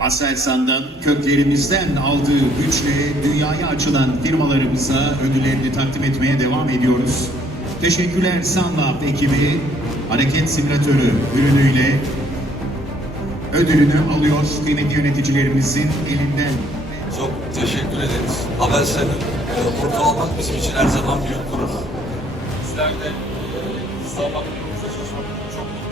Aselsan'dan köklerimizden aldığı güçle dünyaya açılan firmalarımıza ödüllerini takdim etmeye devam ediyoruz. Teşekkürler Sunlab ekibi hareket simülatörü ürünüyle ödülünü alıyor kıymetli yöneticilerimizin elinden. Çok teşekkür ederiz. Habersel'in e, burada olmak bizim için her zaman büyük gurur. Bizler de e, Mustafa çok